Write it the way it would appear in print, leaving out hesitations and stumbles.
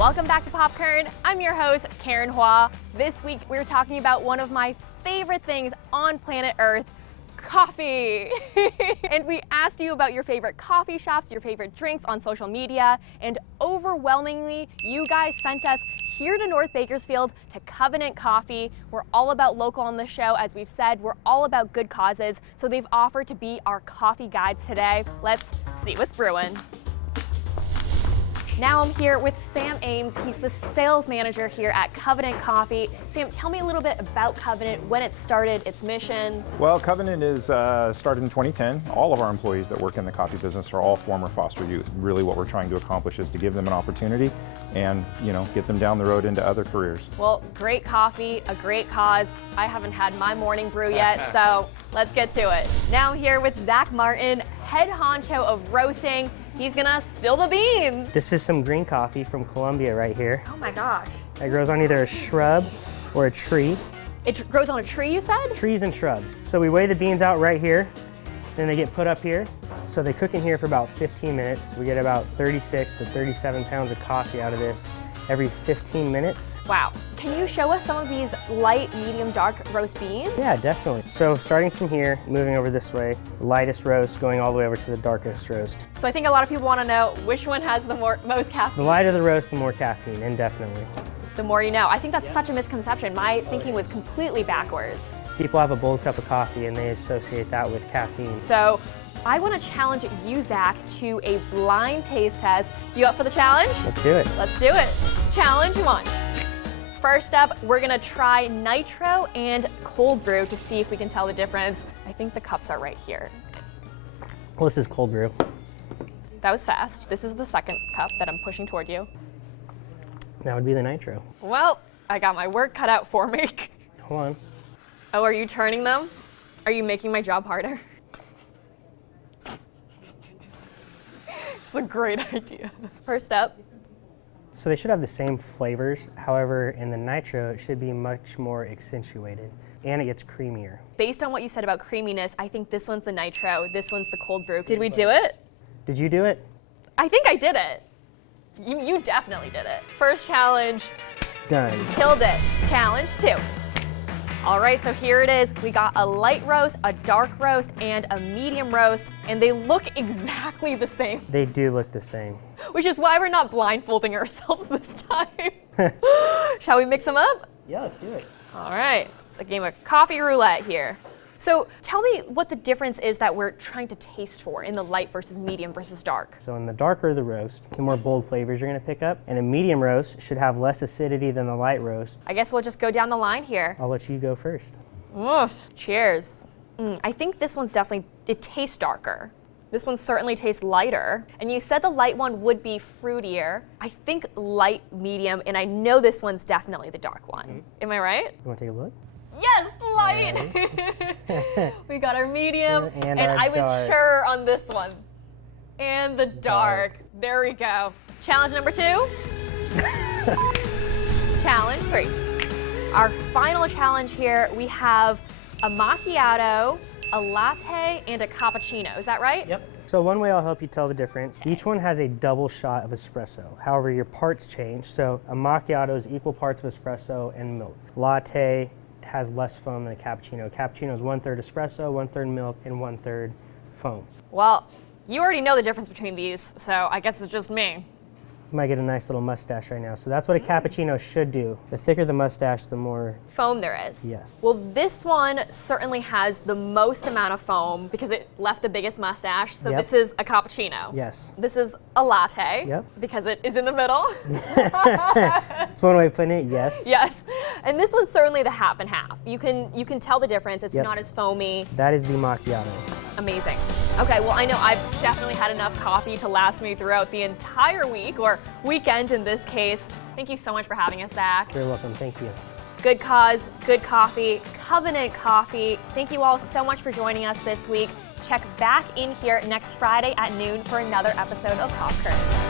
Welcome back to Pop Kern. I'm your host, Karen Hua. This week we're talking about one of my favorite things on planet Earth, coffee. And we asked you about your favorite coffee shops, your favorite drinks on social media, and overwhelmingly, you guys sent us here to North Bakersfield to Covenant Coffee. We're all about local on the show. As we've said, we're all about good causes. So they've offered to be our coffee guides today. Let's see what's brewing. Now I'm here with Sam Ames. He's the sales manager here at Covenant Coffee. Sam, tell me a little bit about Covenant, when it started, its mission. Well, Covenant is started in 2010. All of our employees that work in the coffee business are all former foster youth. Really what we're trying to accomplish is to give them an opportunity and, get them down the road into other careers. Well, great coffee, a great cause. I haven't had my morning brew yet, so let's get to it. Now I'm here with Zach Martin, head honcho of roasting. He's gonna spill the beans. This is some green coffee from Colombia right here. Oh my gosh. It grows on either a shrub or a tree. It grows on a tree, you said? Trees and shrubs. So we weigh the beans out right here, then they get put up here. So they cook in here for about 15 minutes. We get about 36 to 37 pounds of coffee out of this every 15 minutes. Wow. Can you show us some of these light, medium, dark roast beans? Yeah, definitely. So starting from here, moving over this way, lightest roast, going all the way over to the darkest roast. So I think a lot of people want to know which one has the most caffeine. The lighter the roast, the more caffeine, indefinitely. The more you know. I think that's such a misconception. My thinking was completely backwards. People have a bold cup of coffee and they associate that with caffeine. So I want to challenge you, Zach, to a blind taste test. You up for the challenge? Let's do it. Let's do it. Challenge 1. First up, we're gonna try Nitro and cold brew to see if we can tell the difference. I think the cups are right here. Well, this is cold brew. That was fast. This is the second cup that I'm pushing toward you. That would be the Nitro. Well, I got my work cut out for me. Hold on. Oh, are you turning them? Are you making my job harder? It's a great idea. First up. So they should have the same flavors. However, in the Nitro, it should be much more accentuated and it gets creamier. Based on what you said about creaminess, I think this one's the Nitro, this one's the cold brew. Did we do it? Did you do it? I think I did it. You definitely did it. First challenge. Done. Killed it. Challenge 2. All right, so here it is. We got a light roast, a dark roast, and a medium roast, and they look exactly the same. They do look the same. Which is why we're not blindfolding ourselves this time. Shall we mix them up? Yeah, let's do it. All right, it's a game of coffee roulette here. So tell me what the difference is that we're trying to taste for in the light versus medium versus dark. So in the darker the roast, the more bold flavors you're gonna pick up. And a medium roast should have less acidity than the light roast. I guess we'll just go down the line here. I'll let you go first. Oof, cheers. I think this one's definitely, it tastes darker. This one certainly tastes lighter. And you said the light one would be fruitier. I think light, medium, and I know this one's definitely the dark one. Am I right? You wanna take a look? Yes, light! We got our medium, and our I was dark. sure on this one. And the dark. There we go. Challenge number 2. Challenge 3. Our final challenge here, we have a macchiato, a latte, and a cappuccino. Is that right? Yep. So one way I'll help you tell the difference. Each one has a double shot of espresso. However, your parts change. So a macchiato is equal parts of espresso and milk. Latte has less foam than a cappuccino. A cappuccino is 1/3 espresso, 1/3 milk, and 1/3 foam. Well, you already know the difference between these, so I guess it's just me. You might get a nice little mustache right now. So that's what a cappuccino should do. The thicker the mustache, the more foam there is. Yes. Well, this one certainly has the most amount of foam because it left the biggest mustache. So Yep. this is a cappuccino. Yes. This is a latte. Yep. Because it is in the middle. That's one way of putting it, yes. Yes. And this one's certainly the half and half. You can tell the difference. It's Yep. not as foamy. That is the macchiato. Amazing. Okay, well, I know I've definitely had enough coffee to last me throughout the entire week, or weekend in this case. Thank you so much for having us, Zach. You're welcome, thank you. Good cause, good coffee, Covenant Coffee. Thank you all so much for joining us this week. Check back in here next Friday at noon for another episode of Pop Kern.